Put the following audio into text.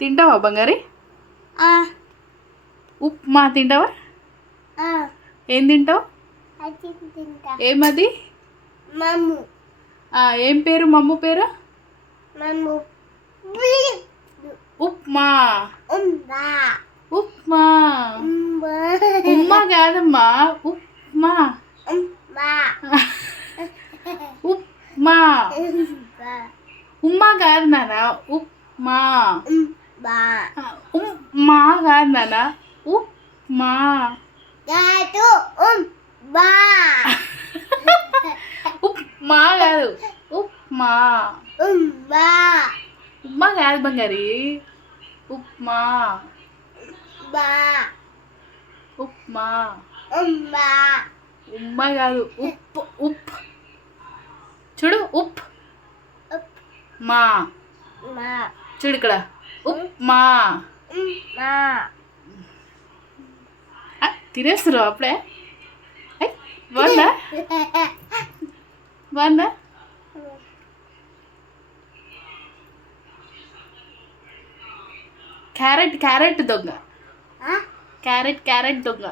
తింటావా బంగారి? ఉప్మా తింటావా? ఏం తింటావు? ఏమది? ఏం పేరు మమ్ము పేరు? ఉప్మా. ఉప్మా ఉమ్మా కాదమ్మా, ఉప్మా. ఉప్మా ఉమ్మా కాదు నాన్న, ఉప్మా. ఉమ్మా కాదు నాన్న, ఉప్మా. ఉప్మా కాదు, ఉప్మా. ఉమ్మా కాదు బంగారి, ఉప్మా. ఉప్మా ఉమ్మా కాదు, ఉప్పు. ఉప్ చూడు, ఉప్ మా. చూడు ఇక్కడ, ఉప్మా. తినేస్తున్నావు అప్పుడే? బాగుందా? బాగుందా? క్యారెట్ దొంగ, క్యారెట్ దొంగ.